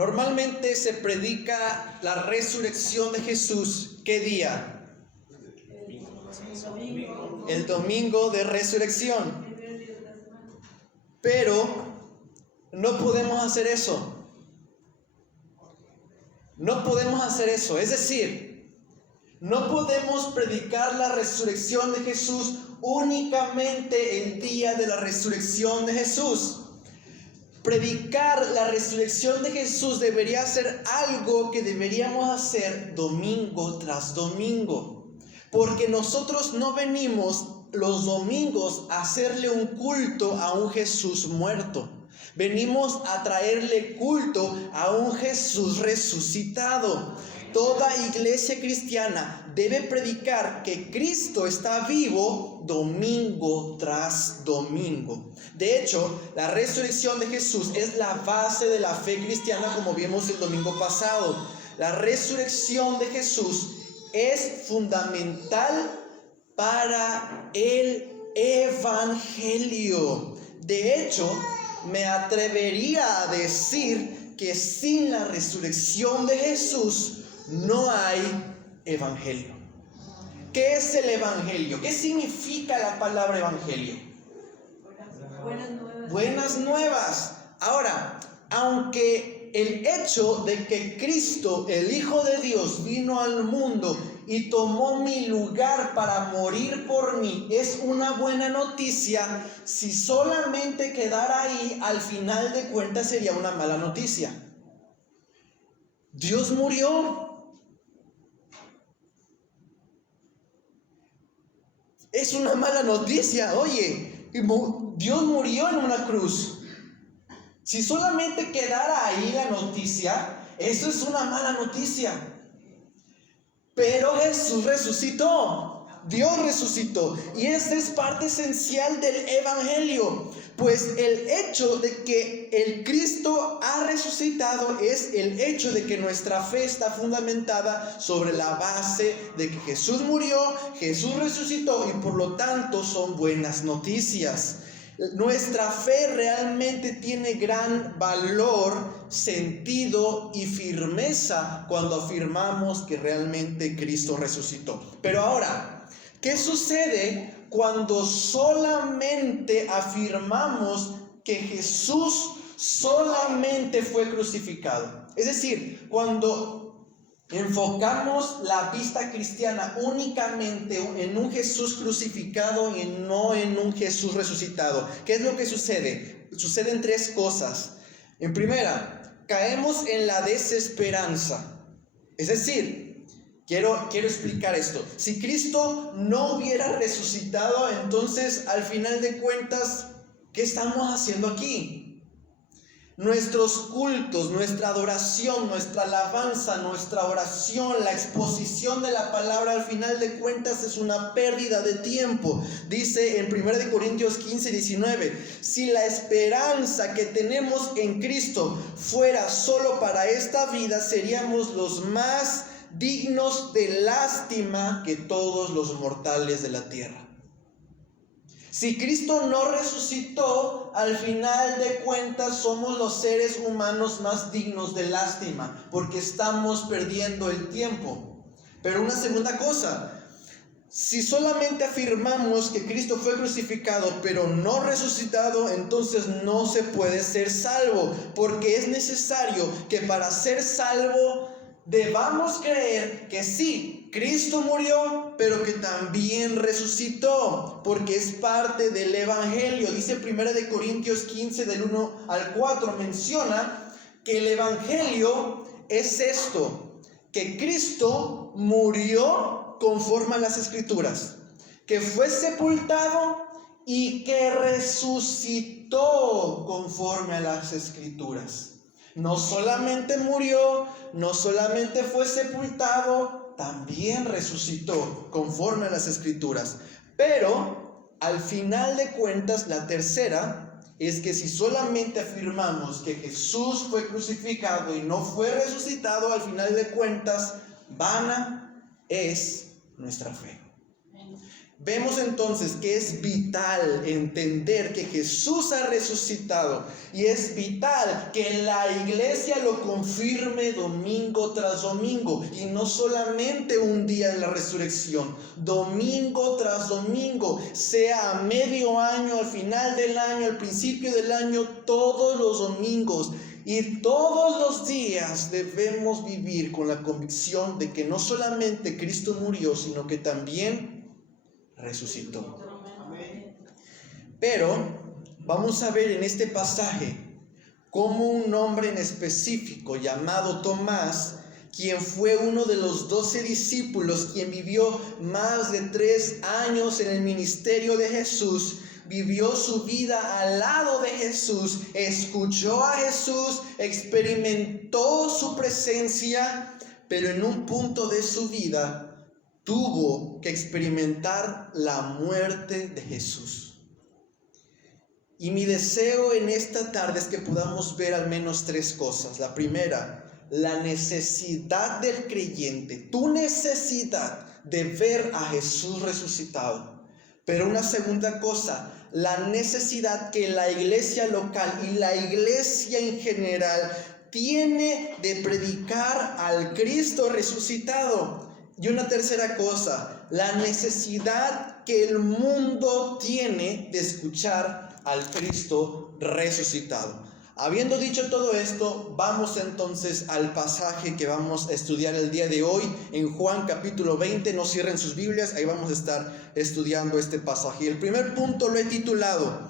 Normalmente se predica la resurrección de Jesús. ¿Qué día? El domingo de resurrección. Pero no podemos hacer eso. No podemos hacer eso. Es decir, no podemos predicar la resurrección de Jesús únicamente el día de la resurrección de Jesús. Predicar la resurrección de Jesús debería ser algo que deberíamos hacer domingo tras domingo. Porque nosotros no venimos los domingos a hacerle un culto a un Jesús muerto. Venimos a traerle culto a un Jesús resucitado. Toda iglesia cristiana debe predicar que Cristo está vivo domingo tras domingo. De hecho, la resurrección de Jesús es la base de la fe cristiana, como vimos el domingo pasado. La resurrección de Jesús es fundamental para el evangelio. De hecho, me atrevería a decir que sin la resurrección de Jesús no hay evangelio. ¿Qué es el evangelio? ¿Qué significa la palabra evangelio? Buenas nuevas. Ahora, aunque el hecho de que Cristo, el Hijo de Dios, vino al mundo y tomó mi lugar para morir por mí, es una buena noticia. Si solamente quedara ahí, al final de cuentas sería una mala noticia. Dios murió. Es una mala noticia. Oye, Dios murió en una cruz. Si solamente quedara ahí la noticia, eso es una mala noticia. Pero Jesús resucitó. Dios resucitó. Y esta es parte esencial del evangelio. Pues el hecho de que el Cristo ha resucitado es el hecho de que nuestra fe está fundamentada sobre la base de que Jesús murió, Jesús resucitó y por lo tanto son buenas noticias. Nuestra fe realmente tiene gran valor, sentido y firmeza cuando afirmamos que realmente Cristo resucitó. Pero ahora, ¿qué sucede cuando solamente afirmamos que Jesús solamente fue crucificado? Es decir, cuando enfocamos la vista cristiana únicamente en un Jesús crucificado y no en un Jesús resucitado. ¿Qué es lo que sucede? Suceden tres cosas. En primera, caemos en la desesperanza. Es decir, quiero explicar esto. Si Cristo no hubiera resucitado, entonces al final de cuentas, ¿qué estamos haciendo aquí? Nuestros cultos, nuestra adoración, nuestra alabanza, nuestra oración, la exposición de la palabra, al final de cuentas es una pérdida de tiempo. Dice en 1 Corintios 15, 19, si la esperanza que tenemos en Cristo fuera solo para esta vida, seríamos los más dignos de lástima que todos los mortales de la tierra. Si Cristo no resucitó, al final de cuentas somos los seres humanos más dignos de lástima, porque estamos perdiendo el tiempo. Pero una segunda cosa, si solamente afirmamos que Cristo fue crucificado pero no resucitado, entonces no se puede ser salvo, porque es necesario que para ser salvo debamos creer que sí, Cristo murió, pero que también resucitó, porque es parte del evangelio. Dice 1 Corintios 15 del 1 al 4, menciona que el evangelio es esto, que Cristo murió conforme a las escrituras, que fue sepultado y que resucitó conforme a las escrituras. No solamente murió, no solamente fue sepultado, también resucitó conforme a las escrituras. Pero al final de cuentas, la tercera es que si solamente afirmamos que Jesús fue crucificado y no fue resucitado, al final de cuentas, vana es nuestra fe. Vemos entonces que es vital entender que Jesús ha resucitado y es vital que la iglesia lo confirme domingo tras domingo, y no solamente un día de la resurrección, domingo tras domingo, sea a medio año, al final del año, al principio del año, todos los domingos. Y todos los días debemos vivir con la convicción de que no solamente Cristo murió, sino que también resucitó. Pero vamos a ver en este pasaje cómo un hombre en específico llamado Tomás, quien fue uno de los 12 discípulos, quien vivió más de 3 años en el ministerio de Jesús, vivió su vida al lado de Jesús, escuchó a Jesús, experimentó su presencia, pero en un punto de su vida tuvo que experimentar la muerte de Jesús. Y mi deseo en esta tarde es que podamos ver al menos 3 cosas. La primera, la necesidad del creyente, tu necesidad de ver a Jesús resucitado. Pero una segunda cosa, la necesidad que la iglesia local y la iglesia en general tiene de predicar al Cristo resucitado. Y una tercera cosa, la necesidad que el mundo tiene de escuchar al Cristo resucitado. Habiendo dicho todo esto, vamos entonces al pasaje que vamos a estudiar el día de hoy en Juan capítulo 20. No cierren sus Biblias, ahí vamos a estar estudiando este pasaje. Y el primer punto lo he titulado: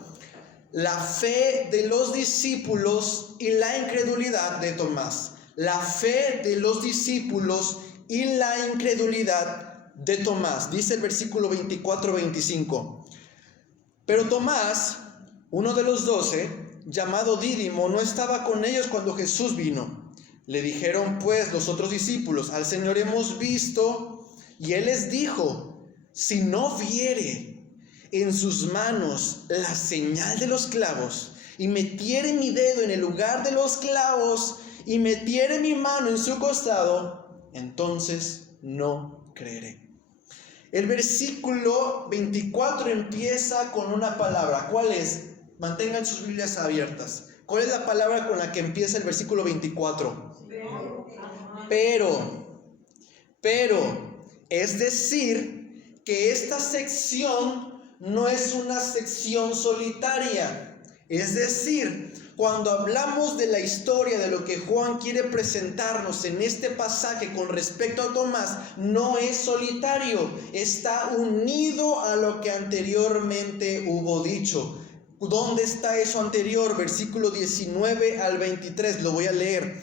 la fe de los discípulos y la incredulidad de Tomás. La fe de los discípulos y la incredulidad de Tomás. Dice el versículo 24-25. Pero Tomás, uno de los 12, llamado Dídimo, no estaba con ellos cuando Jesús vino. Le dijeron pues los otros discípulos: al Señor hemos visto. Y él les dijo: si no viere en sus manos la señal de los clavos, y metiere mi dedo en el lugar de los clavos, y metiere mi mano en su costado, entonces no creeré. El versículo 24 empieza con una palabra. ¿Cuál es? Mantengan sus Biblias abiertas. ¿Cuál es la palabra con la que empieza el versículo 24? Pero, es decir, que esta sección no es una sección solitaria. Es decir, cuando hablamos de la historia, de lo que Juan quiere presentarnos en este pasaje con respecto a Tomás, no es solitario, está unido a lo que anteriormente hubo dicho. ¿Dónde está eso anterior? Versículo 19 al 23, lo voy a leer.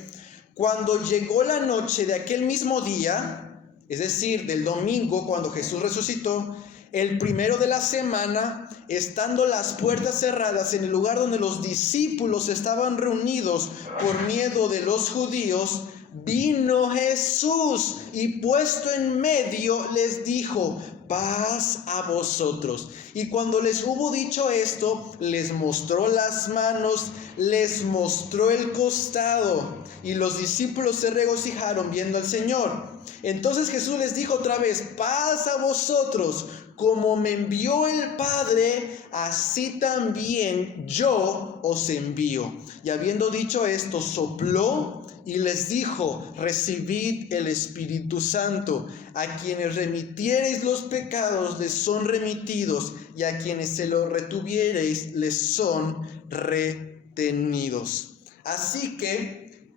Cuando llegó la noche de aquel mismo día, es decir, del domingo cuando Jesús resucitó, el primero de la semana, estando las puertas cerradas en el lugar donde los discípulos estaban reunidos por miedo de los judíos, vino Jesús y puesto en medio les dijo: paz a vosotros. Y cuando les hubo dicho esto, les mostró las manos, les mostró el costado, y los discípulos se regocijaron viendo al Señor. Entonces Jesús les dijo otra vez: paz a vosotros. Como me envió el Padre, así también yo os envío. Y habiendo dicho esto, sopló y les dijo: recibid el Espíritu Santo. A quienes remitiereis los pecados les son remitidos, y a quienes se los retuviereis les son retenidos. Así que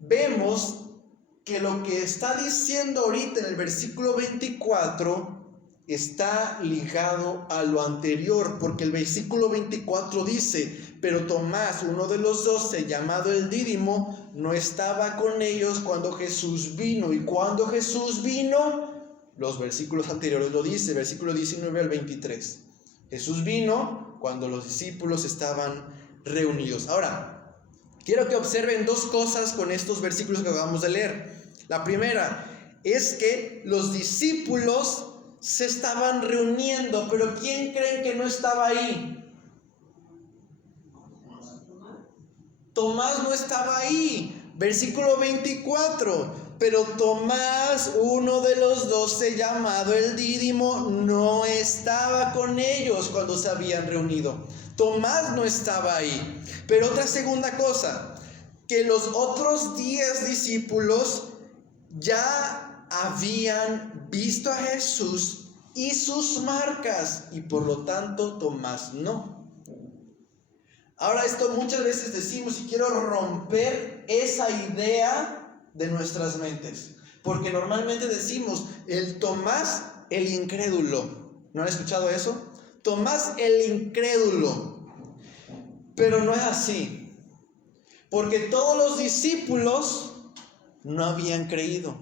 vemos que lo que está diciendo ahorita en el versículo 24 está ligado a lo anterior, porque el versículo 24 dice: pero Tomás, uno de los 12, llamado el Dídimo, no estaba con ellos cuando Jesús vino. Y cuando Jesús vino, los versículos anteriores lo dice, versículo 19 al 23. Jesús vino cuando los discípulos estaban reunidos. Ahora, quiero que observen 2 cosas con estos versículos que acabamos de leer. La primera es que los discípulos se estaban reuniendo, pero ¿quién creen que no estaba ahí? Tomás no estaba ahí. Versículo 24. Pero Tomás, uno de los 12, llamado el Dídimo, no estaba con ellos cuando se habían reunido. Tomás no estaba ahí. Pero otra segunda cosa, que los otros 10 discípulos ya habían visto a Jesús y sus marcas, y por lo tanto Tomás no. Ahora, esto muchas veces decimos, y quiero romper esa idea de nuestras mentes, porque normalmente decimos el Tomás el incrédulo. ¿No han escuchado eso? Tomás el incrédulo. Pero no es así, porque todos los discípulos no habían creído,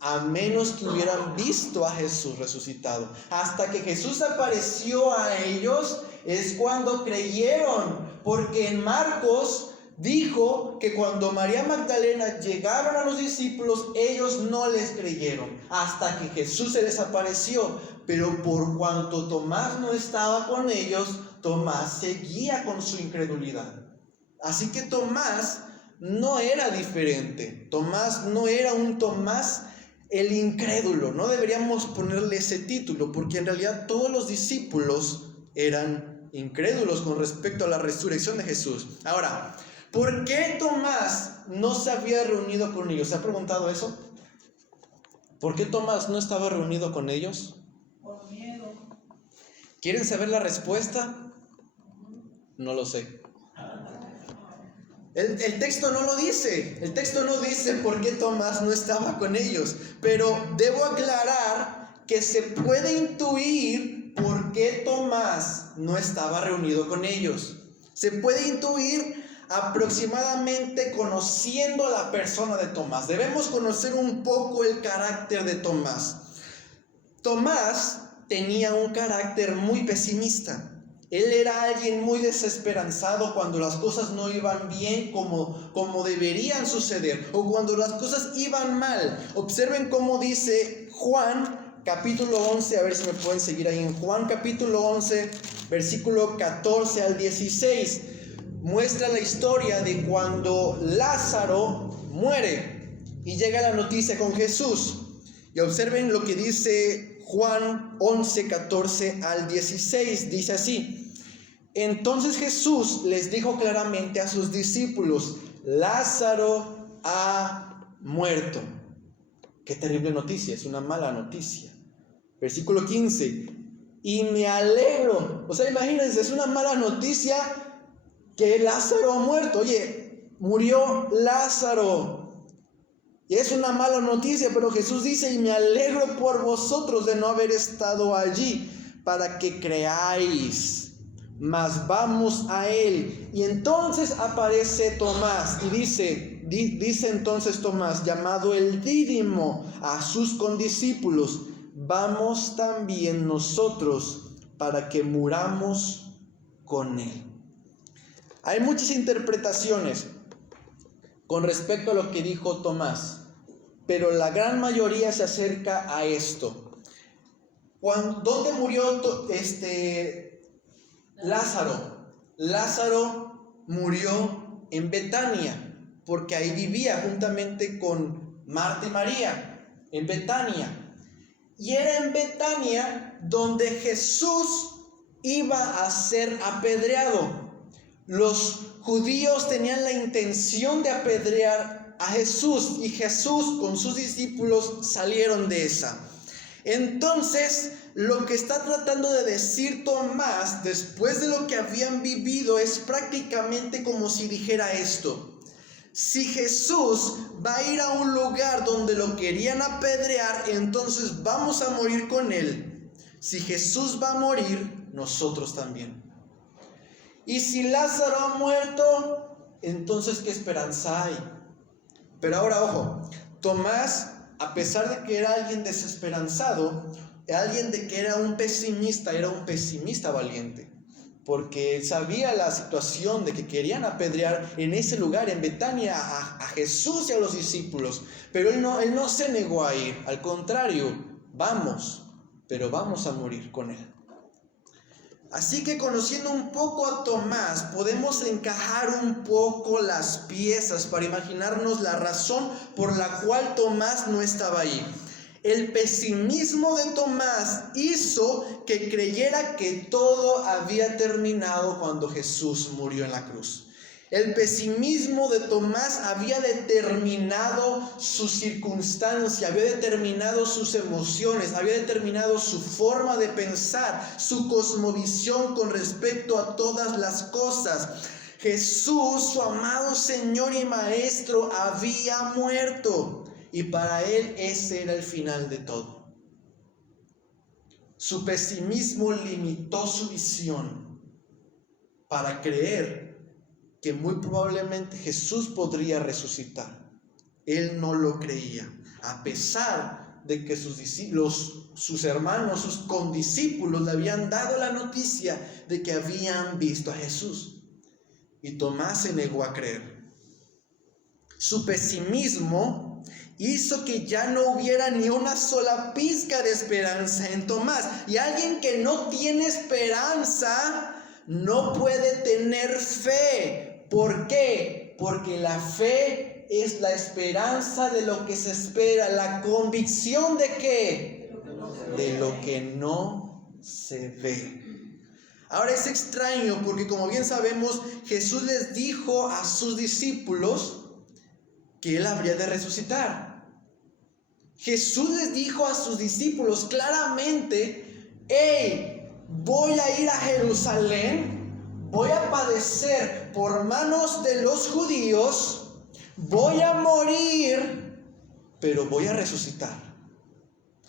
a menos que hubieran visto a Jesús resucitado. Hasta que Jesús apareció a ellos es cuando creyeron, porque en Marcos dijo que cuando María Magdalena llegaron a los discípulos, ellos no les creyeron hasta que Jesús se les apareció. Pero por cuanto Tomás no estaba con ellos, Tomás seguía con su incredulidad. Así que Tomás no era diferente. Tomás no era un Tomás el incrédulo. No deberíamos ponerle ese título, porque en realidad todos los discípulos eran incrédulos con respecto a la resurrección de Jesús. Ahora, ¿por qué Tomás no se había reunido con ellos? ¿Se ha preguntado eso? ¿Por qué Tomás no estaba reunido con ellos? Por miedo. ¿Quieren saber la respuesta? No lo sé. El texto no lo dice. El texto no dice por qué Tomás no estaba con ellos. Pero debo aclarar que se puede intuir por qué Tomás no estaba reunido con ellos. Se puede intuir aproximadamente conociendo a la persona de Tomás. Debemos conocer un poco el carácter de Tomás. Tomás tenía un carácter muy pesimista. Él era alguien muy desesperanzado cuando las cosas no iban bien como deberían suceder, o cuando las cosas iban mal. Observen cómo dice Juan capítulo 11, a ver si me pueden seguir ahí en Juan capítulo 11, versículo 14 al 16. Muestra la historia de cuando Lázaro muere y llega la noticia con Jesús. Y observen lo que dice Juan 11, 14 al 16. Dice así: entonces Jesús les dijo claramente a sus discípulos: Lázaro ha muerto. Qué terrible noticia, es una mala noticia. Versículo 15: y me alegro. O sea, imagínense, es una mala noticia que Lázaro ha muerto. Oye, murió Lázaro. Y es una mala noticia, pero Jesús dice: y me alegro por vosotros de no haber estado allí, para que creáis. Mas vamos a él. Y entonces aparece Tomás y dice entonces Tomás, llamado el Dídimo, a sus condiscípulos: vamos también nosotros para que muramos con él. Hay muchas interpretaciones con respecto a lo que dijo Tomás, pero la gran mayoría se acerca a esto. ¿Dónde murió Lázaro? Lázaro murió en Betania, porque ahí vivía juntamente con Marta y María, en Betania. Y era en Betania donde Jesús iba a ser apedreado. Los judíos tenían la intención de apedrear a Jesús, y Jesús con sus discípulos salieron de esa. Entonces, lo que está tratando de decir Tomás, después de lo que habían vivido, es prácticamente como si dijera esto: si Jesús va a ir a un lugar donde lo querían apedrear, entonces vamos a morir con él. Si Jesús va a morir, nosotros también. Y si Lázaro ha muerto, entonces ¿qué esperanza hay? Pero ahora, ojo, Tomás, a pesar de que era alguien desesperanzado, alguien de que era un pesimista valiente, porque sabía la situación de que querían apedrear en ese lugar, en Betania, a Jesús y a los discípulos. Pero él no se negó a ir, al contrario, vamos, pero vamos a morir con él. Así que conociendo un poco a Tomás, podemos encajar un poco las piezas para imaginarnos la razón por la cual Tomás no estaba ahí. El pesimismo de Tomás hizo que creyera que todo había terminado cuando Jesús murió en la cruz. El pesimismo de Tomás había determinado su circunstancia, había determinado sus emociones, había determinado su forma de pensar, su cosmovisión con respecto a todas las cosas. Jesús, su amado Señor y Maestro, había muerto y para él ese era el final de todo. Su pesimismo limitó su visión para creer que muy probablemente Jesús podría resucitar. Él no lo creía, a pesar de que sus hermanos, sus condiscípulos le habían dado la noticia de que habían visto a Jesús. Y Tomás se negó a creer. Su pesimismo hizo que ya no hubiera ni una sola pizca de esperanza en Tomás. Y alguien que no tiene esperanza no puede tener fe. ¿Por qué? Porque la fe es la esperanza de lo que se espera, la convicción de ¿qué? De lo que no se ve. Ahora es extraño porque, como bien sabemos, Jesús les dijo a sus discípulos que Él habría de resucitar. Jesús les dijo a sus discípulos claramente: hey, voy a ir a Jerusalén, voy a padecer por manos de los judíos, voy a morir, pero voy a resucitar.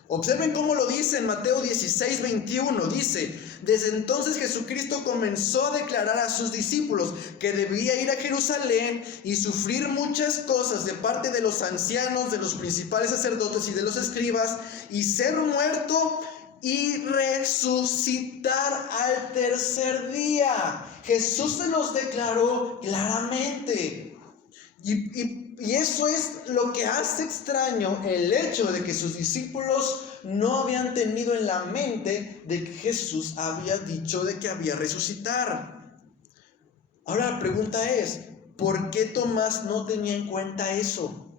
Observen cómo lo dice en Mateo 16, 21. Dice: desde entonces Jesucristo comenzó a declarar a sus discípulos que debía ir a Jerusalén y sufrir muchas cosas de parte de los ancianos, de los principales sacerdotes y de los escribas, y ser muerto y resucitar al tercer día. Jesús se los declaró claramente. Y eso es lo que hace extraño el hecho de que sus discípulos no habían tenido en la mente de que Jesús había dicho de que había resucitar. Ahora la pregunta es: ¿por qué Tomás no tenía en cuenta eso?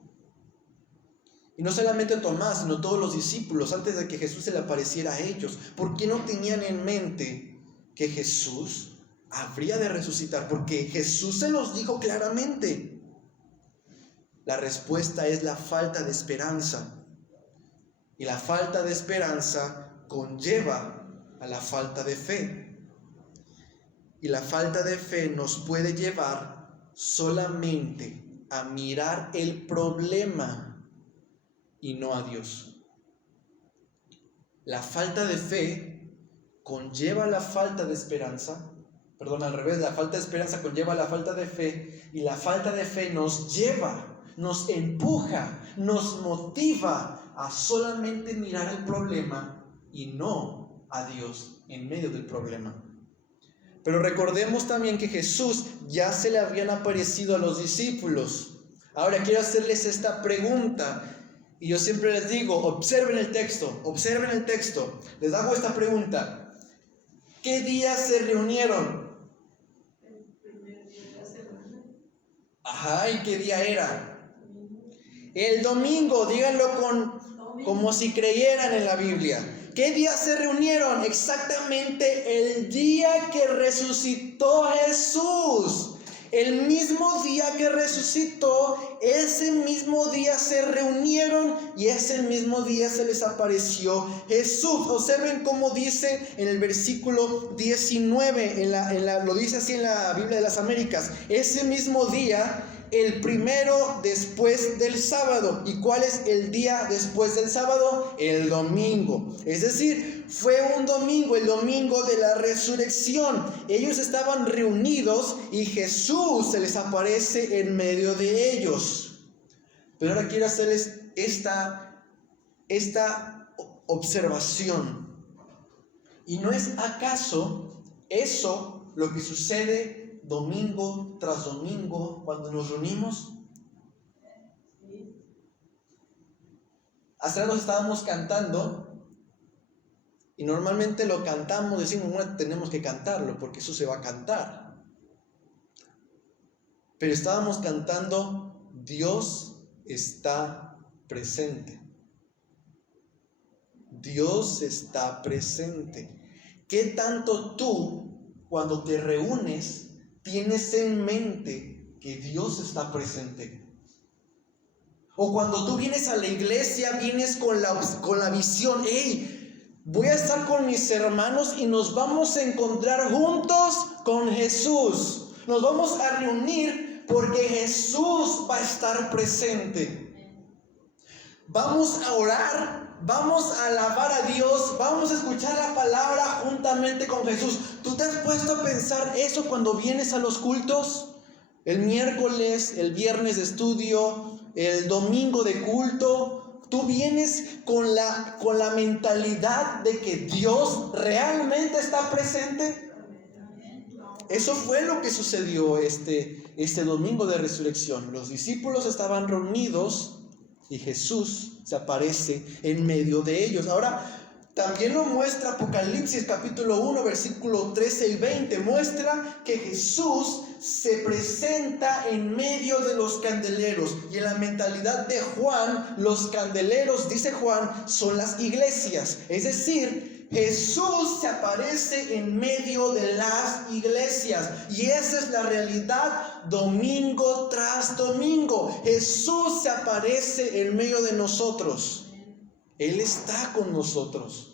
Y no solamente Tomás, sino todos los discípulos, antes de que Jesús se le apareciera a ellos. ¿Por qué no tenían en mente que Jesús habría de resucitar? Porque Jesús se los dijo claramente. La respuesta es la falta de esperanza. Y la falta de esperanza conlleva a la falta de fe. Y la falta de fe nos puede llevar solamente a mirar el problema y no a Dios. La falta de fe conlleva la falta de esperanza. Perdón, al revés, la falta de esperanza conlleva la falta de fe. Y la falta de fe nos lleva, nos empuja, nos motiva a solamente mirar el problema y no a Dios en medio del problema. Pero recordemos también que Jesús ya se le habían aparecido a los discípulos. Ahora quiero hacerles esta pregunta, y yo siempre les digo: observen el texto, observen el texto. Les hago esta pregunta: ¿qué día se reunieron? El primer día de la semana. Ajá, ¿y qué día era? El domingo, díganlo como si creyeran en la Biblia. ¿Qué día se reunieron? Exactamente el día que resucitó Jesús. El mismo día que resucitó, ese mismo día se reunieron y ese mismo día se les apareció Jesús. Observen cómo dice en el versículo 19, lo dice así en la Biblia de las Américas: ese mismo día, el primero después del sábado. ¿Y cuál es el día después del sábado? El domingo. Es decir, fue un domingo, el domingo de la resurrección. Ellos estaban reunidos y Jesús se les aparece en medio de ellos. Pero ahora quiero hacerles esta observación. ¿Y no es acaso eso lo que sucede domingo tras domingo cuando nos reunimos? Hace rato estábamos cantando Y normalmente lo cantamos, decimos, bueno, tenemos que cantarlo porque eso se va a cantar. Pero estábamos cantando, Dios está presente. Dios está presente. ¿Qué tanto tú, cuando te reúnes, tienes en mente que Dios está presente? O cuando tú vienes a la iglesia, vienes con la visión, hey, voy a estar con mis hermanos y nos vamos a encontrar juntos con Jesús. Nos vamos a reunir porque Jesús va a estar presente. Vamos a orar, vamos a alabar a Dios, vamos a escuchar la palabra juntamente con Jesús. ¿Tú te has puesto a pensar eso cuando vienes a los cultos? El miércoles, el viernes de estudio, el domingo de culto, tú vienes con la mentalidad de que Dios realmente está presente. Eso fue lo que sucedió este domingo de resurrección. Los discípulos estaban reunidos y Jesús se aparece en medio de ellos. Ahora, también lo muestra Apocalipsis capítulo 1, versículo 13 y 20. Muestra que Jesús se presenta en medio de los candeleros. Y en la mentalidad de Juan, los candeleros, dice Juan, son las iglesias. Es decir, Jesús se aparece en medio de las iglesias. Y esa es la realidad domingo tras domingo. Jesús se aparece en medio de nosotros. Él está con nosotros.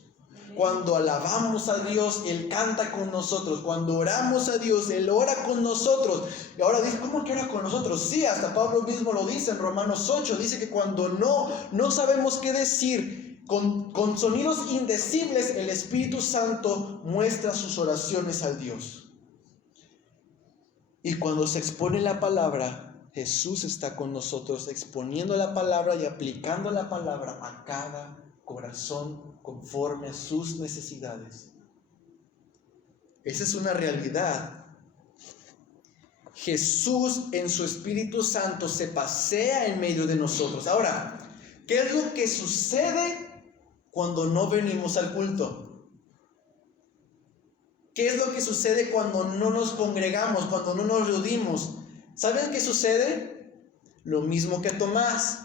Cuando alabamos a Dios, Él canta con nosotros. Cuando oramos a Dios, Él ora con nosotros. Y ahora dice, ¿cómo que ora con nosotros? Sí, hasta Pablo mismo lo dice en Romanos 8. Dice que cuando no sabemos qué decir, con sonidos indecibles, el Espíritu Santo muestra sus oraciones al Dios. Y cuando se expone la palabra, Jesús está con nosotros exponiendo la palabra y aplicando la palabra a cada corazón conforme a sus necesidades. Esa es una realidad. Jesús en su Espíritu Santo se pasea en medio de nosotros. Ahora, ¿qué es lo que sucede cuando no venimos al culto? ¿Qué es lo que sucede cuando no nos congregamos, cuando no nos reunimos? ¿Saben qué sucede? Lo mismo que Tomás.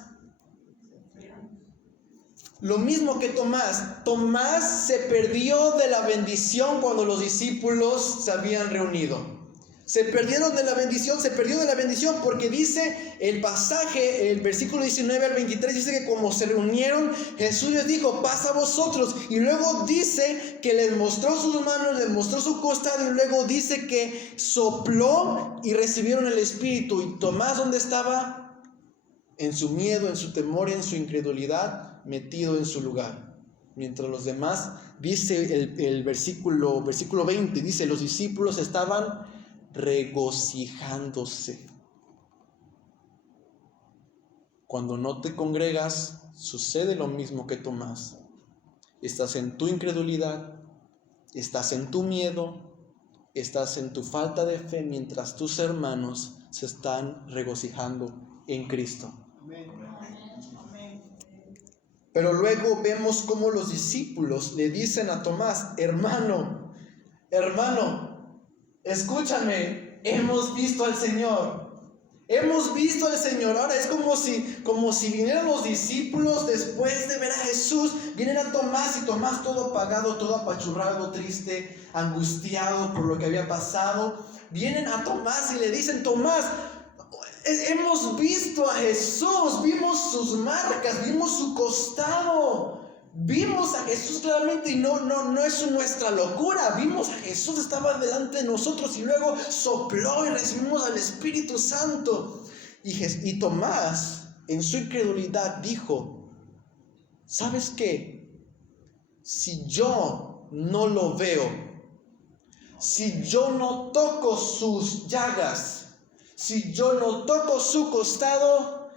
Lo mismo que Tomás. Tomás se perdió de la bendición cuando los discípulos se habían reunido. Se perdieron de la bendición, se perdió de la bendición porque dice el pasaje, el versículo 19 al 23, dice que como se reunieron, Jesús les dijo, paz a vosotros. Y luego dice que les mostró sus manos, les mostró su costado y luego dice que sopló y recibieron el Espíritu. ¿Y Tomás dónde estaba? En su miedo, en su temor, en su incredulidad, metido en su lugar. Mientras los demás, dice el versículo 20, dice, los discípulos estaban regocijándose. Cuando no te congregas, sucede lo mismo que Tomás. Estás en tu incredulidad, estás en tu miedo, estás en tu falta de fe, mientras tus hermanos se están regocijando en Cristo. Pero luego vemos cómo los discípulos le dicen a Tomás, hermano, escúchame, hemos visto al Señor. Hemos visto al Señor. Ahora es como si vinieran los discípulos después de ver a Jesús, vienen a Tomás y Tomás todo apagado, todo apachurrado, triste, angustiado por lo que había pasado. Vienen a Tomás y le dicen, Tomás, hemos visto a Jesús, vimos sus marcas, vimos su costado. Vimos a Jesús claramente y no es nuestra locura. Vimos a Jesús, estaba delante de nosotros y luego sopló y recibimos al Espíritu Santo. Y Tomás, en su incredulidad, dijo, ¿sabes qué? Si yo no lo veo, si yo no toco sus llagas, si yo no toco su costado,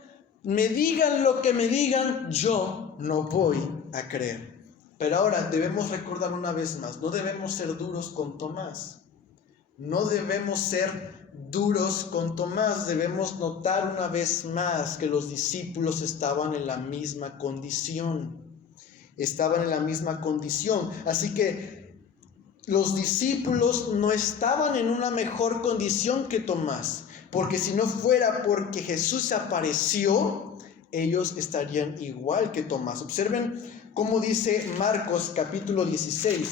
me digan lo que me digan, yo no voy a creer. Pero ahora debemos recordar una vez más, no debemos ser duros con Tomás. No debemos ser duros con Tomás. Debemos notar una vez más que los discípulos estaban en la misma condición. estaban en la misma condición. Así que los discípulos no estaban en una mejor condición que Tomás, porque si no fuera porque Jesús se apareció, ellos estarían igual que Tomás. Observen cómo dice Marcos capítulo 16.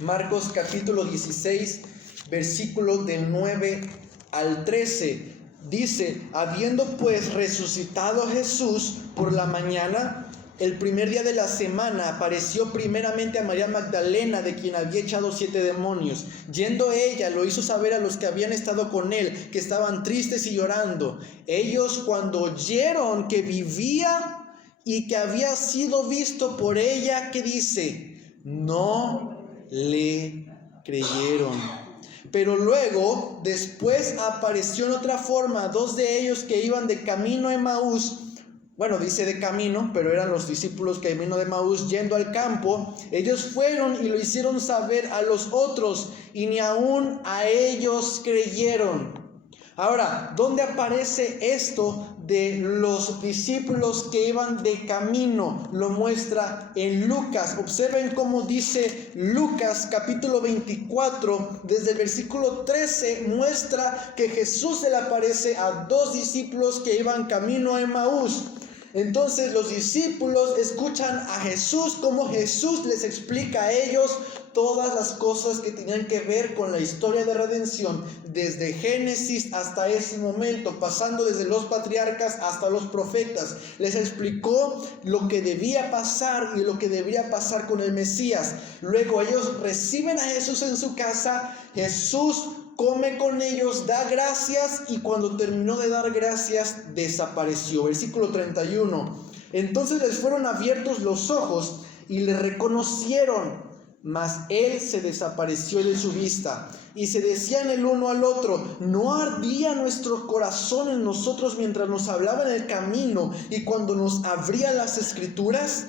Marcos capítulo 16, versículos del 9 al 13. Dice: habiendo pues resucitado Jesús por la mañana, el primer día de la semana, apareció primeramente a María Magdalena, de quien había echado 7 demonios. Yendo ella, lo hizo saber a los que habían estado con él, que estaban tristes y llorando. Ellos, cuando oyeron que vivía y que había sido visto por ella, ¿qué dice? No le creyeron. Pero luego, después apareció en otra forma 2 de ellos que iban de camino a Emaús. Bueno, dice de camino, pero eran los discípulos que vino de Emaús yendo al campo. Ellos fueron y lo hicieron saber a los otros, y ni aún a ellos creyeron. Ahora, ¿dónde aparece esto de los discípulos que iban de camino? Lo muestra en Lucas. Observen cómo dice Lucas capítulo 24, desde el versículo 13, muestra que Jesús se le aparece a 2 discípulos que iban camino a Emaús. Entonces los discípulos escuchan a Jesús, como Jesús les explica a ellos todas las cosas que tenían que ver con la historia de redención, desde Génesis hasta ese momento, pasando desde los patriarcas hasta los profetas. Les explicó lo que debía pasar y lo que debería pasar con el Mesías. Luego ellos reciben a Jesús en su casa. Jesús come con ellos, da gracias, y cuando terminó de dar gracias, desapareció. Versículo 31. Entonces les fueron abiertos los ojos y le reconocieron, mas él se desapareció de su vista. Y se decían el uno al otro: ¿no ardía nuestro corazón en nosotros mientras nos hablaba en el camino y cuando nos abría las escrituras?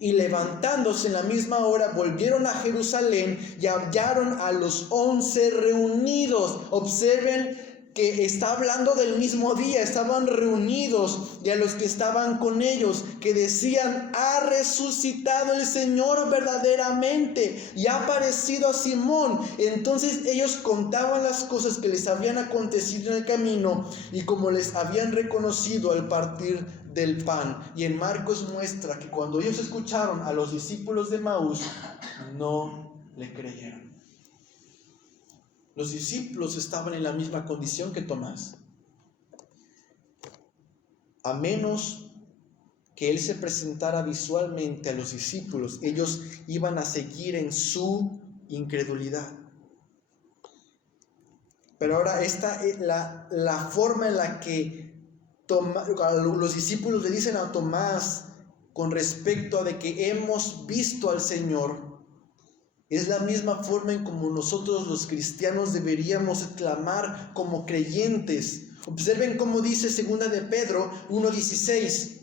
Y levantándose en la misma hora, volvieron a Jerusalén y hallaron a los 11 reunidos. Observen que está hablando del mismo día, estaban reunidos, y a los que estaban con ellos, que decían: ha resucitado el Señor verdaderamente y ha aparecido a Simón. Entonces ellos contaban las cosas que les habían acontecido en el camino y como les habían reconocido al partir del pan. Y en Marcos muestra que cuando ellos escucharon a los discípulos de Emaús, no le creyeron. Los discípulos estaban en la misma condición que Tomás. A menos que él se presentara visualmente a los discípulos, ellos iban a seguir en su incredulidad. Pero ahora esta es la forma en la que los discípulos le dicen a Tomás con respecto a de que hemos visto al Señor. Es la misma forma en como nosotros los cristianos deberíamos clamar como creyentes. Observen cómo dice 2 de Pedro 1:16.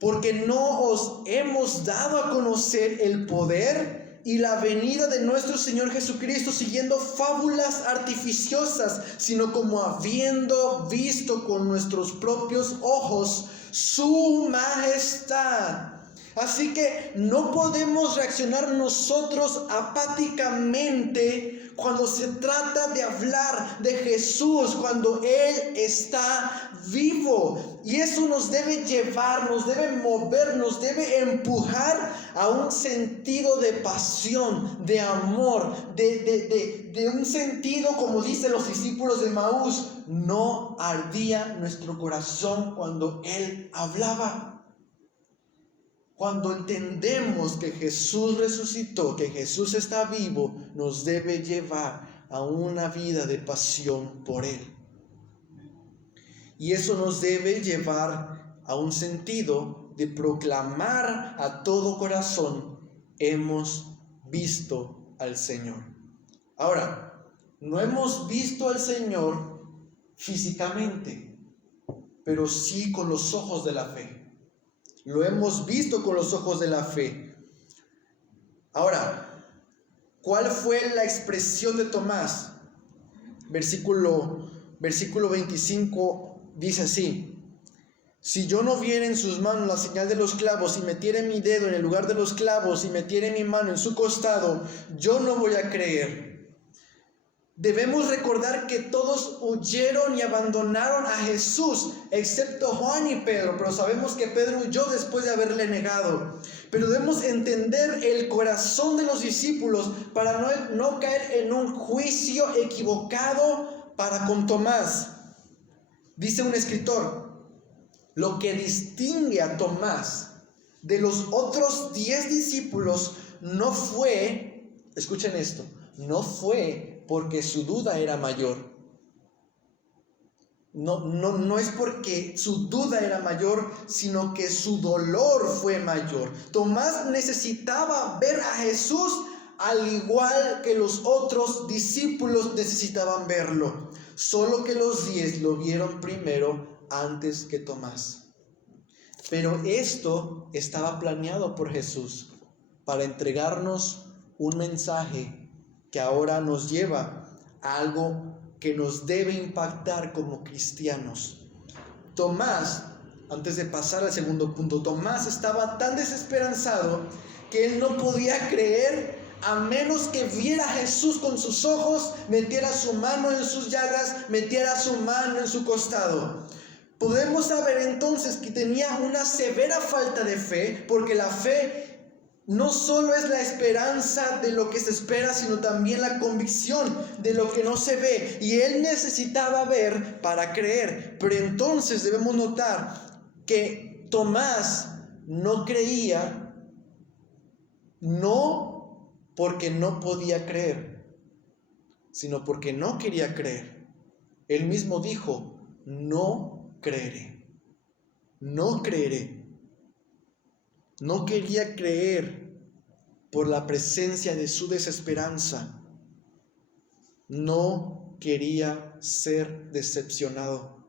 Porque no os hemos dado a conocer el poder y la venida de nuestro Señor Jesucristo siguiendo fábulas artificiosas, sino como habiendo visto con nuestros propios ojos su majestad. Así que no podemos reaccionar nosotros apáticamente cuando se trata de hablar de Jesús, cuando Él está vivo. Y eso nos debe llevar, nos debe mover, nos debe empujar a un sentido de pasión, de amor, de un sentido, como dicen los discípulos de Emaús: no ardía nuestro corazón cuando Él hablaba. Cuando entendemos que Jesús resucitó, que Jesús está vivo, nos debe llevar a una vida de pasión por Él. Y eso nos debe llevar a un sentido de proclamar a todo corazón: hemos visto al Señor. Ahora, no hemos visto al Señor físicamente, pero sí con los ojos de la fe. Lo hemos visto con los ojos de la fe. Ahora, ¿cuál fue la expresión de Tomás? Versículo 25 dice así: Si yo no viera en sus manos la señal de los clavos y metiera mi dedo en el lugar de los clavos y metiera mi mano en su costado, yo no voy a creer. Debemos recordar que todos huyeron y abandonaron a Jesús, excepto Juan y Pedro, pero sabemos que Pedro huyó después de haberle negado. Pero debemos entender el corazón de los discípulos para no caer en un juicio equivocado para con Tomás. Dice un escritor: lo que distingue a Tomás de los otros 10 discípulos no fue, escuchen esto, no fue porque su duda era mayor. No es porque su duda era mayor, sino que su dolor fue mayor. Tomás necesitaba ver a Jesús al igual que los otros discípulos necesitaban verlo. Solo que los 10 lo vieron primero antes que Tomás. Pero esto estaba planeado por Jesús para entregarnos un mensaje que ahora nos lleva a algo que nos debe impactar como cristianos. Tomás, antes de pasar al segundo punto, Tomás estaba tan desesperanzado que él no podía creer a menos que viera a Jesús con sus ojos, metiera su mano en sus llagas, metiera su mano en su costado. Podemos saber entonces que tenía una severa falta de fe, porque la fe no solo es la esperanza de lo que se espera, sino también la convicción de lo que no se ve. Y él necesitaba ver para creer. Pero entonces debemos notar que Tomás no creía, no porque no podía creer, sino porque no quería creer. Él mismo dijo: no creeré, no creeré. No quería creer por la presencia de su desesperanza. No quería ser decepcionado.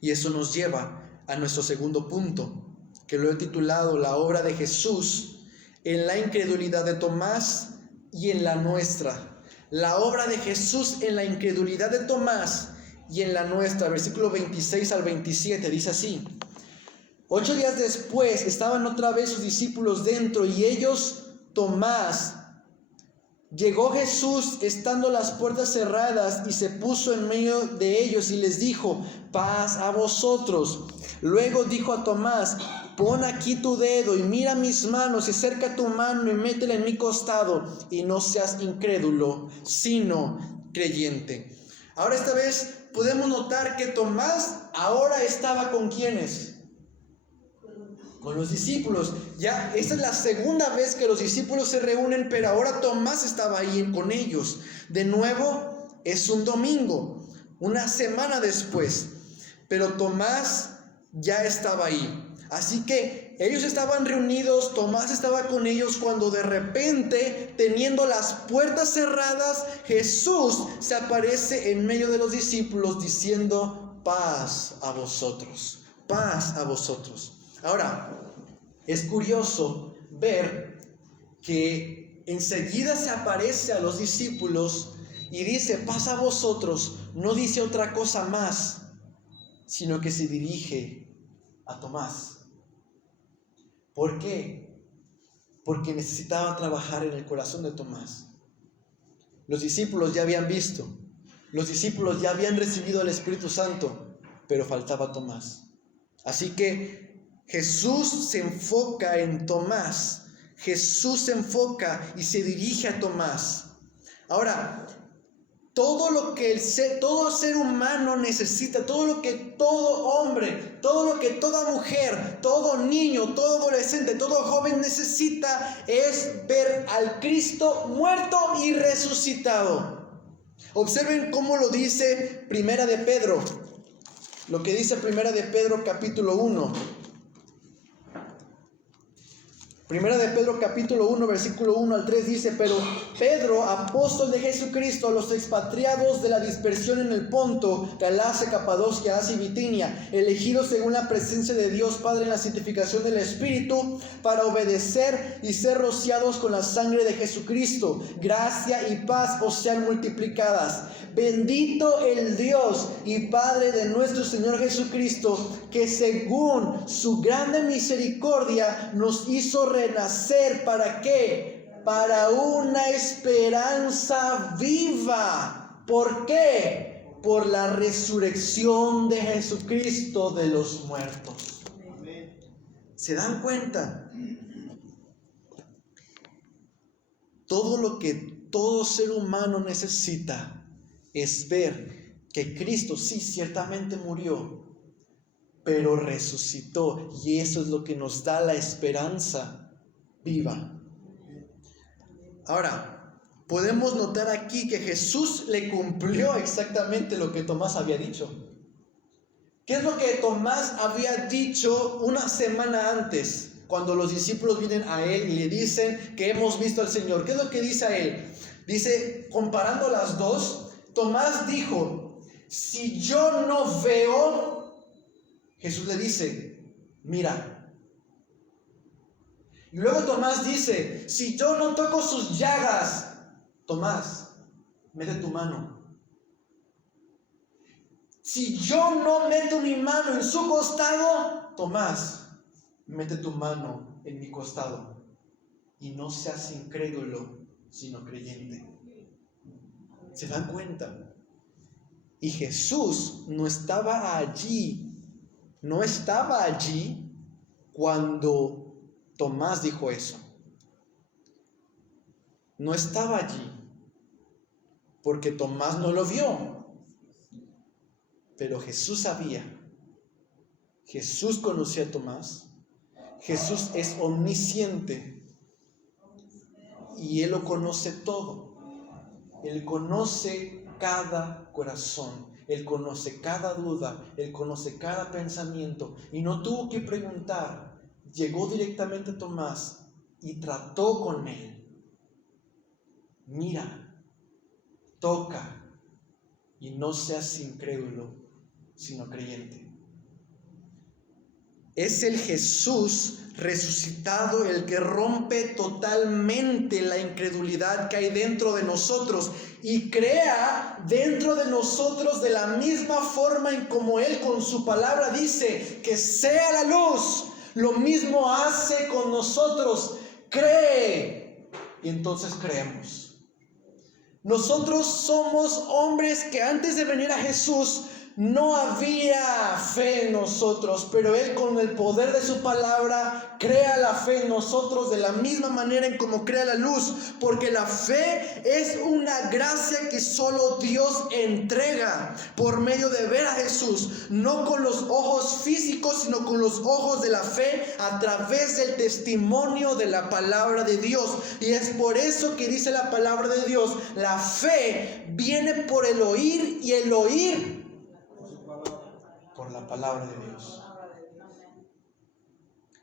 Y eso nos lleva a nuestro segundo punto, que lo he titulado: la obra de Jesús en la incredulidad de Tomás y en la nuestra. La obra de Jesús en la incredulidad de Tomás y en la nuestra. Versículo 26 al 27 dice así: 8 días después estaban otra vez sus discípulos dentro y ellos, Tomás. Llegó Jesús estando las puertas cerradas y se puso en medio de ellos y les dijo: paz a vosotros. Luego dijo a Tomás: pon aquí tu dedo y mira mis manos, y acerca tu mano y métela en mi costado, y no seas incrédulo, sino creyente. Ahora esta vez podemos notar que Tomás ahora estaba con ¿quiénes? Con los discípulos. Ya esta es la segunda vez que los discípulos se reúnen, pero ahora Tomás estaba ahí con ellos. De nuevo es un domingo, una semana después, pero Tomás ya estaba ahí. Así que ellos estaban reunidos, Tomás estaba con ellos, cuando de repente, teniendo las puertas cerradas, Jesús se aparece en medio de los discípulos diciendo: paz a vosotros, paz a vosotros. Ahora, es curioso ver que enseguida se aparece a los discípulos y dice: paz a vosotros. No dice otra cosa más, sino que se dirige a Tomás. ¿Por qué? Porque necesitaba trabajar en el corazón de Tomás. Los discípulos ya habían visto, los discípulos ya habían recibido el Espíritu Santo, pero faltaba Tomás. Así que Jesús se enfoca en Tomás. Jesús se enfoca y se dirige a Tomás. Ahora, todo lo que todo ser humano necesita, todo lo que todo hombre, todo lo que toda mujer, todo niño, todo adolescente, todo joven necesita es ver al Cristo muerto y resucitado. Observen cómo lo dice Primera de Pedro. Lo que dice Primera de Pedro capítulo 1. Primera de Pedro capítulo 1, versículo 1 al 3 dice: pero Pedro, apóstol de Jesucristo, a los expatriados de la dispersión en el Ponto, Galacia, Capadocia, Asia y Bitinia, elegidos según la presencia de Dios Padre en la santificación del Espíritu, para obedecer y ser rociados con la sangre de Jesucristo. Gracia y paz os sean multiplicadas. Bendito el Dios y Padre de nuestro Señor Jesucristo, que según su grande misericordia nos hizo renacer. ¿Para qué? Para una esperanza viva. ¿Por qué? Por la resurrección de Jesucristo de los muertos. ¿Se dan cuenta? Todo lo que todo ser humano necesita es ver que Cristo sí ciertamente murió, pero resucitó, y eso es lo que nos da la esperanza viva. Ahora, podemos notar aquí que Jesús le cumplió exactamente lo que Tomás había dicho. ¿Qué es lo que Tomás había dicho una semana antes, cuando los discípulos vienen a él y le dicen que hemos visto al Señor? ¿Qué es lo que dice a él? Dice, comparando las dos, Tomás dijo: si yo no veo, Jesús le dice: mira. Y luego Tomás dice: si yo no toco sus llagas, Tomás, mete tu mano. Si yo no meto mi mano en su costado, Tomás, mete tu mano en mi costado. Y no seas incrédulo, sino creyente. ¿Se dan cuenta? Y Jesús no estaba allí cuando Tomás dijo eso. No estaba allí porque Tomás no lo vio. Pero Jesús sabía. Jesús conocía a Tomás. Jesús es omnisciente y Él lo conoce todo. Él conoce cada corazón, Él conoce cada duda, Él conoce cada pensamiento, y no tuvo que preguntar. Llegó directamente a Tomás y trató con él. Mira, toca, y no seas incrédulo, sino creyente. Es el Jesús resucitado el que rompe totalmente la incredulidad que hay dentro de nosotros y crea dentro de nosotros de la misma forma en como Él con su palabra dice que sea la luz. Lo mismo hace con nosotros. Cree y entonces creemos. Nosotros somos hombres que antes de venir a Jesús no había fe en nosotros, pero Él con el poder de su palabra crea la fe en nosotros de la misma manera en como crea la luz, porque la fe es una gracia que solo Dios entrega por medio de ver a Jesús, no con los ojos físicos, sino con los ojos de la fe a través del testimonio de la palabra de Dios. Y es por eso que dice la palabra de Dios: la fe viene por el oír y el oír por la palabra de Dios.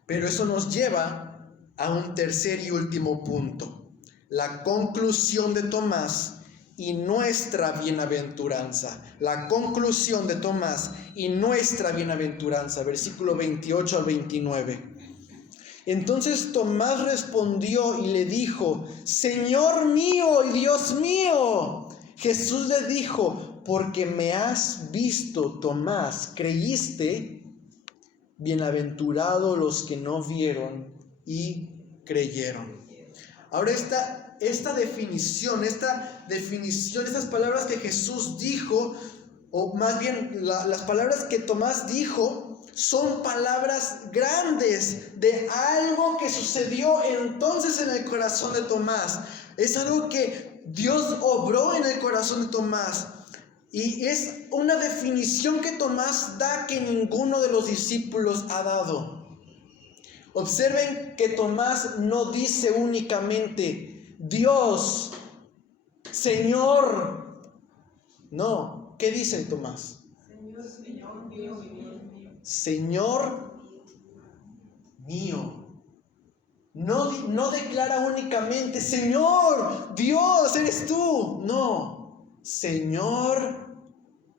Pero eso nos lleva a un tercer y último punto: la conclusión de Tomás y nuestra bienaventuranza. La conclusión de Tomás y nuestra bienaventuranza, versículo 28 al 29. Entonces Tomás respondió y le dijo: Señor mío y Dios mío. Jesús le dijo: porque me has visto, Tomás, creíste. Bienaventurados los que no vieron y creyeron. Ahora esta definición, estas palabras que Jesús dijo, o más bien las palabras que Tomás dijo, son palabras grandes de algo que sucedió entonces en el corazón de Tomás. Es algo que Dios obró en el corazón de Tomás. Y es una definición que Tomás da que ninguno de los discípulos ha dado. Observen que Tomás no dice únicamente Dios, Señor. No, ¿qué dice Tomás? Señor, Dios mío. Señor mío. No declara únicamente, Señor, Dios, eres tú. No, Señor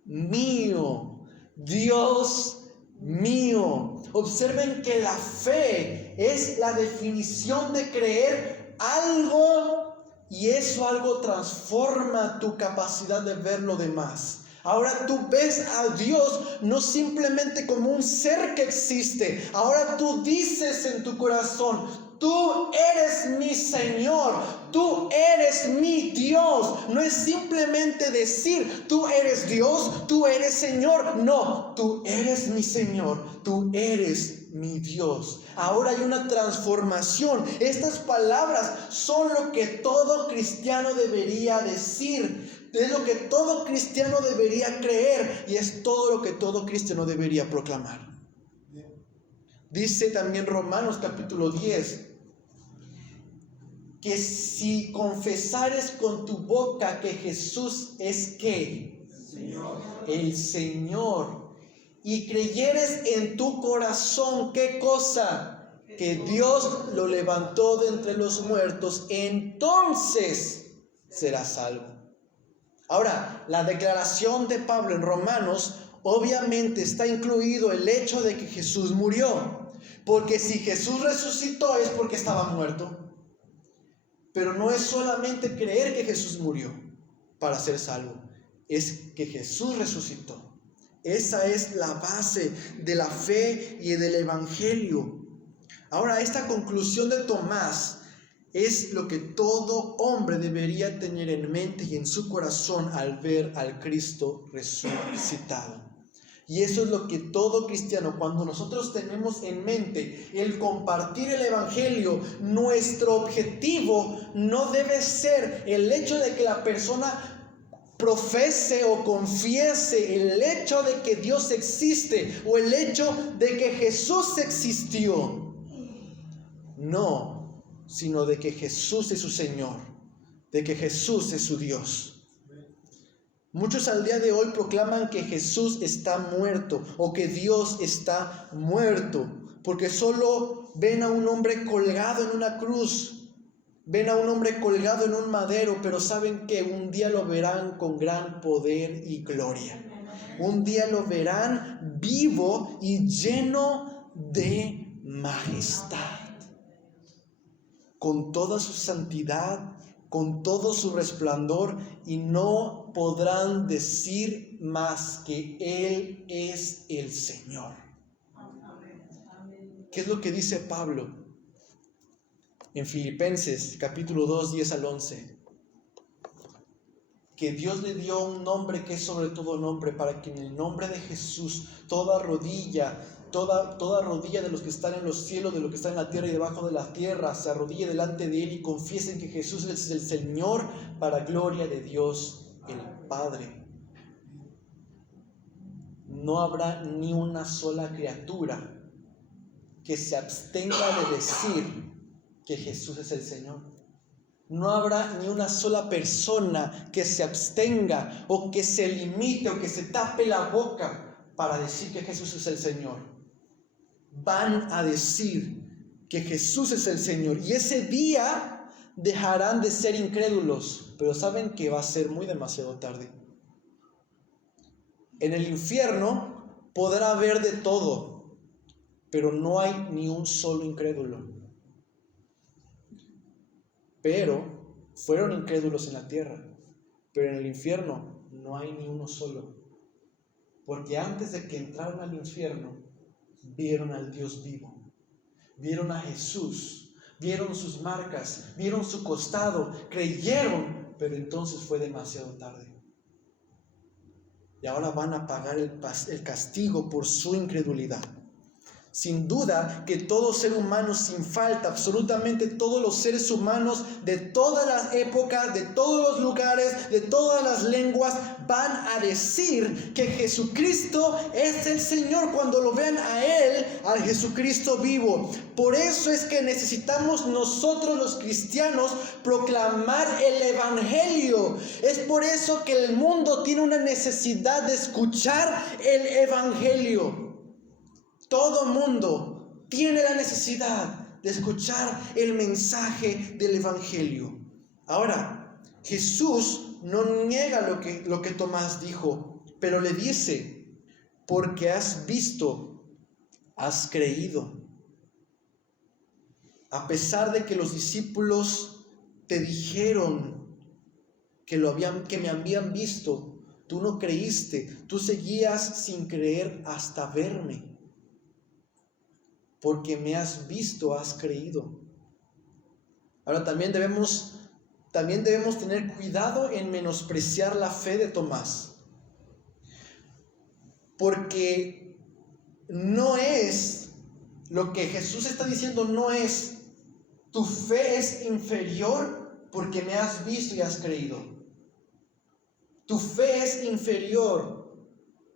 mío, Dios mío. Observen que la fe es la definición de creer algo, y eso algo transforma tu capacidad de ver lo demás. Ahora tú ves a Dios no simplemente como un ser que existe. Ahora tú dices en tu corazón, tú eres mi Señor, tú eres mi Dios. No es simplemente decir, tú eres Dios, tú eres Señor. No, tú eres mi Señor, tú eres mi Dios. Ahora hay una transformación. Estas palabras son lo que todo cristiano debería decir. Es lo que todo cristiano debería creer, y es todo lo que todo cristiano debería proclamar. Dice también Romanos capítulo 10 que si confesares con tu boca que Jesús es ¿qué? El Señor, y creyeres en tu corazón ¿qué cosa? Que Dios lo levantó de entre los muertos, entonces serás salvo. Ahora, la declaración de Pablo en Romanos obviamente está incluido el hecho de que Jesús murió, porque si Jesús resucitó es porque estaba muerto. Pero no es solamente creer que Jesús murió para ser salvo, es que Jesús resucitó. Esa es la base de la fe y del evangelio. Ahora, esta conclusión de Tomás es lo que todo hombre debería tener en mente y en su corazón al ver al Cristo resucitado. Y eso es lo que todo cristiano, cuando nosotros tenemos en mente el compartir el evangelio, nuestro objetivo no debe ser el hecho de que la persona profese o confiese el hecho de que Dios existe o el hecho de que Jesús existió. No, sino de que Jesús es su Señor, de que Jesús es su Dios. Muchos al día de hoy proclaman que Jesús está muerto o que Dios está muerto, porque solo ven a un hombre colgado en una cruz, ven a un hombre colgado en un madero, pero saben que un día lo verán con gran poder y gloria. Un día lo verán vivo y lleno de majestad, con toda su santidad, con todo su resplandor, y no podrán decir más que Él es el Señor. ¿Qué es lo que dice Pablo en Filipenses capítulo 2, 10 al 11? Que Dios le dio un nombre que es sobre todo nombre, para que en el nombre de Jesús toda rodilla de los que están en los cielos, de los que están en la tierra y debajo de la tierra, se arrodille delante de Él y confiesen que Jesús es el Señor, para gloria de Dios el Padre. No habrá ni una sola criatura que se abstenga de decir que Jesús es el Señor. No habrá ni una sola persona que se abstenga o que se limite o que se tape la boca para decir que Jesús es el Señor. Van a decir que Jesús es el Señor, y ese día dejarán de ser incrédulos, pero saben que va a ser muy demasiado tarde. En el infierno podrá haber de todo, pero no hay ni un solo incrédulo. Pero fueron incrédulos en la tierra, pero en el infierno no hay ni uno solo, porque antes de que entraran al infierno vieron al Dios vivo, vieron a Jesús, vieron sus marcas, vieron su costado, creyeron, pero entonces fue demasiado tarde. Y ahora van a pagar el castigo por su incredulidad. Sin duda que todo ser humano sin falta, absolutamente todos los seres humanos de todas las épocas, de todos los lugares, de todas las lenguas, van a decir que Jesucristo es el Señor cuando lo vean a Él, al Jesucristo vivo. Por eso es que necesitamos nosotros los cristianos proclamar el Evangelio. Es por eso que el mundo tiene una necesidad de escuchar el Evangelio. Todo mundo tiene la necesidad de escuchar el mensaje del Evangelio. Ahora, Jesús no niega lo que Tomás dijo, pero le dice: porque has visto, has creído. A pesar de que los discípulos te dijeron que me habían visto, tú no creíste, tú seguías sin creer hasta verme. Porque me has visto, has creído. Ahora también debemos tener cuidado en menospreciar la fe de Tomás. Porque no es lo que Jesús está diciendo, no es tu fe es inferior porque me has visto y has creído. Tu fe es inferior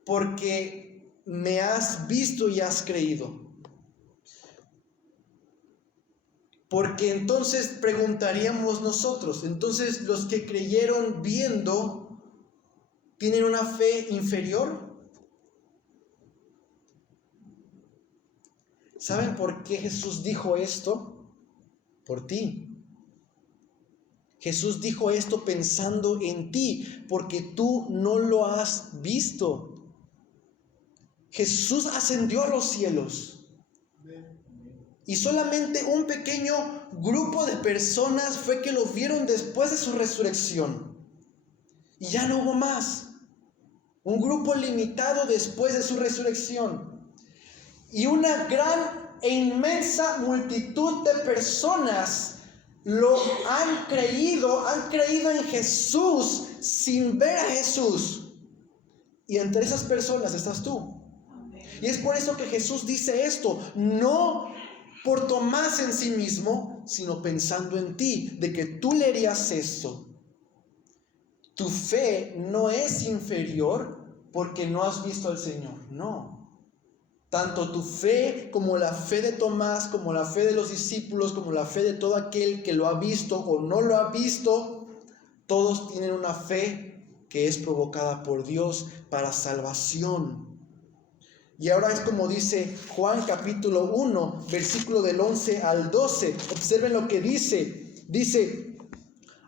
porque me has visto y has creído. Porque entonces preguntaríamos nosotros, entonces los que creyeron viendo, ¿tienen una fe inferior? ¿Saben por qué Jesús dijo esto? Por ti. Jesús dijo esto pensando en ti, porque tú no lo has visto. Jesús ascendió a los cielos. Y solamente un pequeño grupo de personas fue que lo vieron después de su resurrección. Y ya no hubo más. Un grupo limitado después de su resurrección. Y una gran e inmensa multitud de personas lo han creído en Jesús sin ver a Jesús. Y entre esas personas estás tú. Y es por eso que Jesús dice esto, no por Tomás en sí mismo, sino pensando en ti, de que tú leerías esto. Tu fe no es inferior porque no has visto al Señor, no. Tanto tu fe como la fe de Tomás, como la fe de los discípulos, como la fe de todo aquel que lo ha visto o no lo ha visto, todos tienen una fe que es provocada por Dios para salvación. Y ahora es como dice Juan capítulo 1, versículo del 11 al 12. Observen lo que dice. Dice: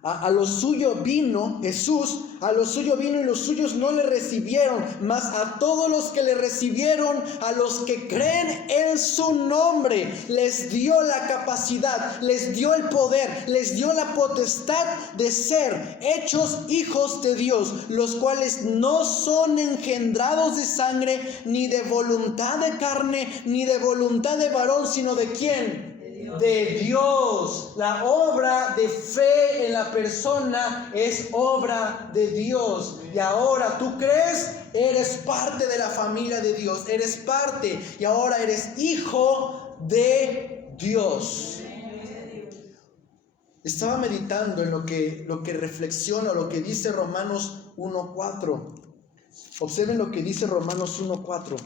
a lo suyo vino Jesús, a lo suyo vino y los suyos no le recibieron, mas a todos los que le recibieron, a los que creen en su nombre, les dio la capacidad, les dio el poder, les dio la potestad de ser hechos hijos de Dios, los cuales no son engendrados de sangre, ni de voluntad de carne, ni de voluntad de varón, sino de ¿quién? De Dios. La obra de fe en la persona es obra de Dios. Y ahora tú crees, eres parte de la familia de Dios, eres parte y ahora eres hijo de Dios. Estaba meditando en lo que reflexiona, lo que dice Romanos 1:4. Observen lo que dice Romanos 1:4.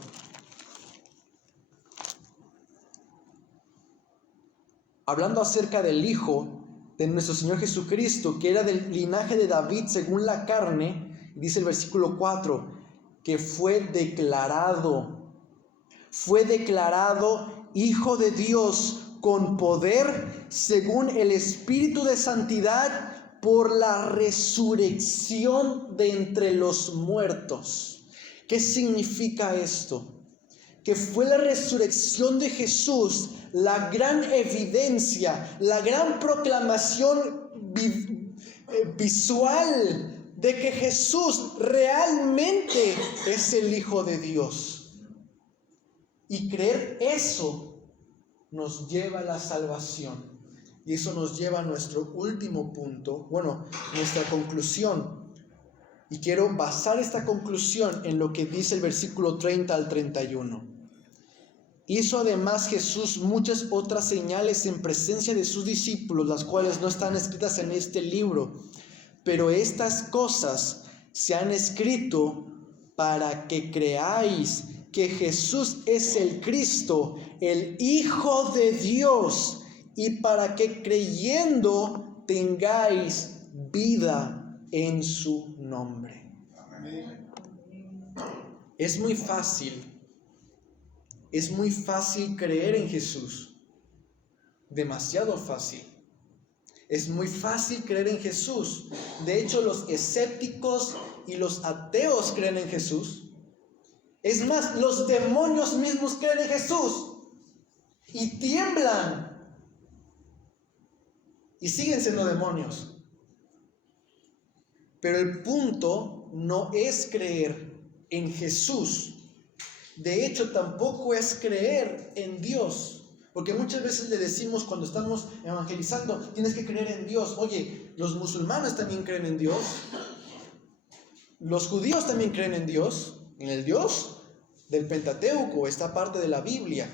Hablando acerca del Hijo de nuestro Señor Jesucristo, que era del linaje de David según la carne, dice el versículo 4, que fue declarado Hijo de Dios con poder según el Espíritu de Santidad por la resurrección de entre los muertos. ¿Qué significa esto? Que fue la resurrección de Jesús la gran evidencia, la gran proclamación visual de que Jesús realmente es el Hijo de Dios. Y creer eso nos lleva a la salvación. Y eso nos lleva a nuestro último punto, nuestra conclusión. Y quiero basar esta conclusión en lo que dice el versículo 30 al 31. Hizo además Jesús muchas otras señales en presencia de sus discípulos, las cuales no están escritas en este libro. Pero estas cosas se han escrito para que creáis que Jesús es el Cristo, el Hijo de Dios, y para que creyendo tengáis vida en su nombre. Amén. Es muy fácil creer en Jesús. demasiado fácil. Es muy fácil creer en Jesús. De hecho, los escépticos y los ateos creen en Jesús. Es más, los demonios mismos creen en Jesús y tiemblan y siguen siendo demonios. Pero el punto no es creer en Jesús. De hecho, tampoco es creer en Dios. Porque muchas veces le decimos cuando estamos evangelizando, tienes que creer en Dios. Oye, los musulmanes también creen en Dios. Los judíos también creen en Dios, en el Dios del Pentateuco, esta parte de la Biblia.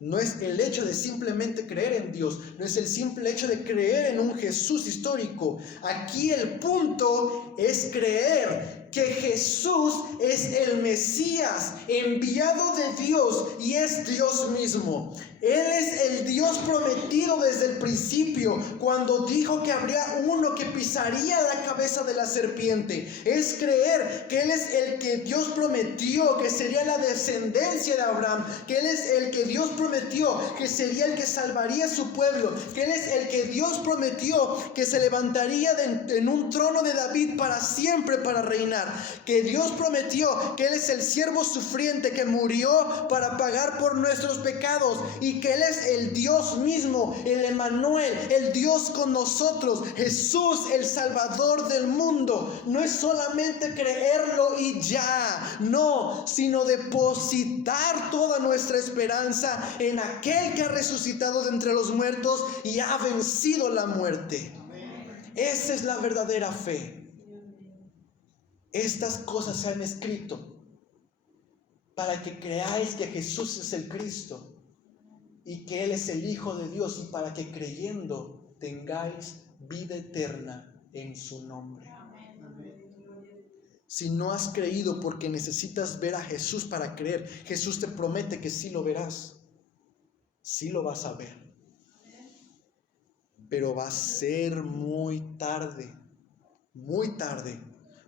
No es el hecho de simplemente creer en Dios, no es el simple hecho de creer en un Jesús histórico. Aquí el punto es creer que Jesús es el Mesías, enviado de Dios, y es Dios mismo. Él es el Dios prometido desde el principio, cuando dijo que habría uno que pisaría la cabeza de la serpiente. Es creer que Él es el que Dios prometió que sería la descendencia de Abraham, que Él es el que Dios prometió que sería el que salvaría a su pueblo, que Él es el que Dios prometió que se levantaría en un trono de David para siempre para reinar, que Dios prometió que Él es el siervo sufriente que murió para pagar por nuestros pecados, y que Él es el Dios mismo, el Emmanuel, el Dios con nosotros, Jesús, el Salvador del mundo. No es solamente creerlo y ya, no, sino depositar toda nuestra esperanza en aquel que ha resucitado de entre los muertos y ha vencido la muerte. Esa es la verdadera fe. Estas cosas se han escrito para que creáis que Jesús es el Cristo y que Él es el Hijo de Dios, y para que creyendo tengáis vida eterna en su nombre. Si no has creído porque necesitas ver a Jesús para creer, Jesús te promete que sí lo verás, sí lo vas a ver, pero va a ser muy tarde,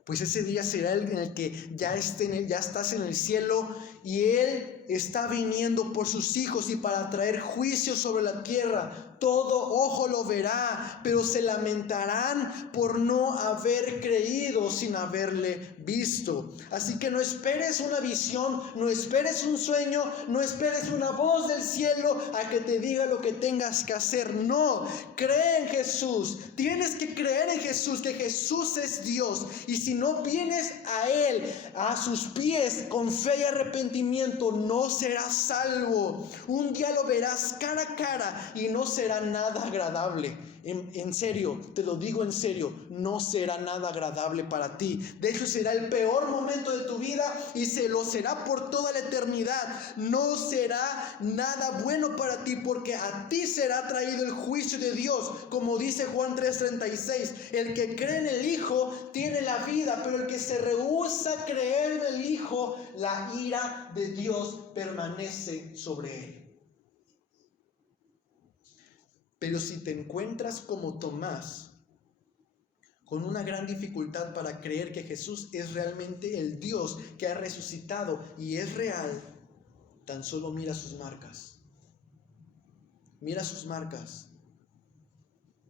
pues ese día será el en el que ya estás en el cielo y Él está viniendo por sus hijos y para traer juicio sobre la tierra. Todo ojo lo verá, pero se lamentarán por no haber creído sin haberle visto. Así que no esperes una visión, no esperes un sueño, no esperes una voz del cielo a que te diga lo que tengas que hacer. No, cree en Jesús. Tienes que creer en Jesús, que Jesús es Dios. Y si no vienes a Él, a sus pies, con fe y arrepentimiento, no serás salvo. Un día lo verás cara a cara y no será nada agradable. En serio, te lo digo en serio, no será nada agradable para ti. De hecho, será el peor momento de tu vida y se lo será por toda la eternidad. No será nada bueno para ti, porque a ti será traído el juicio de Dios. Como dice Juan 3:36, el que cree en el Hijo tiene la vida, pero el que se rehúsa a creer en el Hijo, la ira de Dios permanece sobre él. Pero si te encuentras como Tomás, con una gran dificultad para creer que Jesús es realmente el Dios que ha resucitado y es real, tan solo mira sus marcas. Mira sus marcas.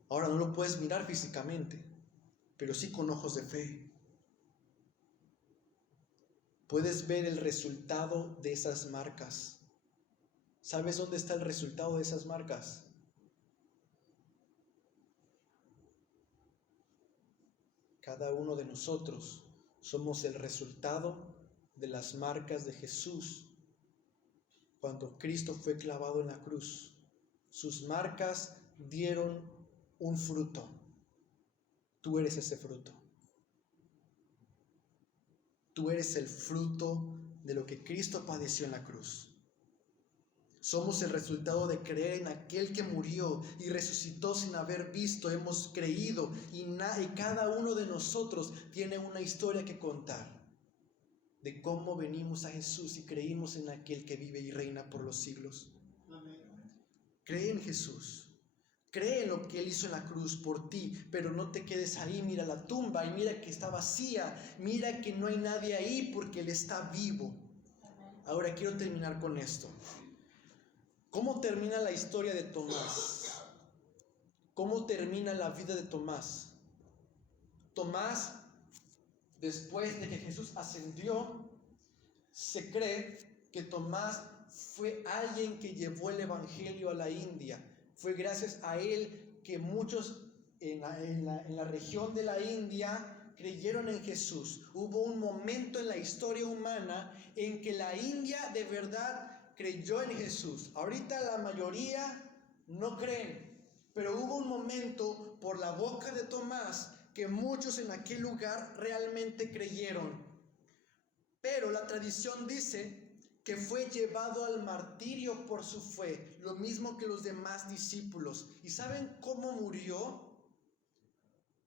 Ahora no lo puedes mirar físicamente, pero sí con ojos de fe. Puedes ver el resultado de esas marcas. ¿Sabes dónde está el resultado de esas marcas? Cada uno de nosotros somos el resultado de las marcas de Jesús. Cuando Cristo fue clavado en la cruz, sus marcas dieron un fruto. Tú eres ese fruto. Tú eres el fruto de lo que Cristo padeció en la cruz. Somos el resultado de creer en aquel que murió y resucitó sin haber visto. Hemos creído y cada uno de nosotros tiene una historia que contar de cómo venimos a Jesús y creímos en aquel que vive y reina por los siglos. Amén. Cree en Jesús. Cree en lo que Él hizo en la cruz por ti, pero no te quedes ahí. Mira la tumba y mira que está vacía. Mira que no hay nadie ahí porque Él está vivo. Ahora quiero terminar con esto. ¿Cómo termina la historia de Tomás? ¿Cómo termina la vida de Tomás? Tomás, después de que Jesús ascendió, se cree que Tomás fue alguien que llevó el evangelio a la India. Fue gracias a él que muchos en la región de la India creyeron en Jesús. Hubo un momento en la historia humana en que la India de verdad creyó en Jesús. Ahorita la mayoría no creen, pero hubo un momento por la boca de Tomás que muchos en aquel lugar realmente creyeron. Pero la tradición dice que fue llevado al martirio por su fe, lo mismo que los demás discípulos. ¿Y saben cómo murió?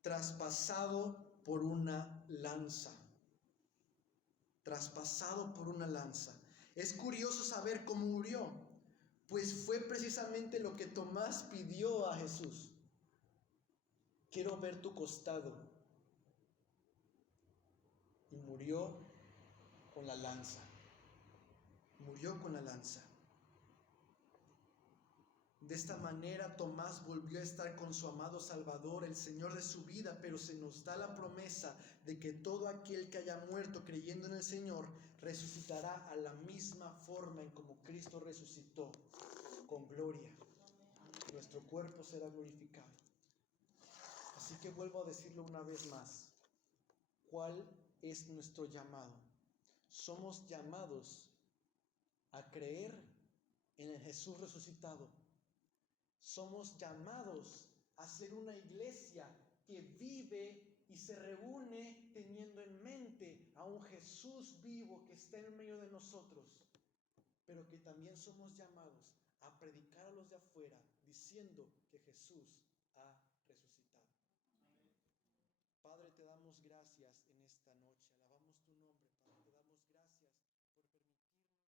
Traspasado por una lanza. Traspasado por una lanza. Es curioso saber cómo murió, pues fue precisamente lo que Tomás pidió a Jesús. Quiero ver tu costado. Y murió con la lanza. Murió con la lanza. De esta manera Tomás volvió a estar con su amado Salvador, el Señor de su vida, pero se nos da la promesa de que todo aquel que haya muerto creyendo en el Señor resucitará a la misma forma en como Cristo resucitó, con gloria. Nuestro cuerpo será glorificado. Así que vuelvo a decirlo una vez más. ¿Cuál es nuestro llamado? Somos llamados a creer en el Jesús resucitado. Somos llamados a ser una iglesia que vive y se reúne teniendo en mente a un Jesús vivo que está en medio de nosotros, pero que también somos llamados a predicar a los de afuera diciendo que Jesús ha resucitado. Padre, te damos gracias en esta noche.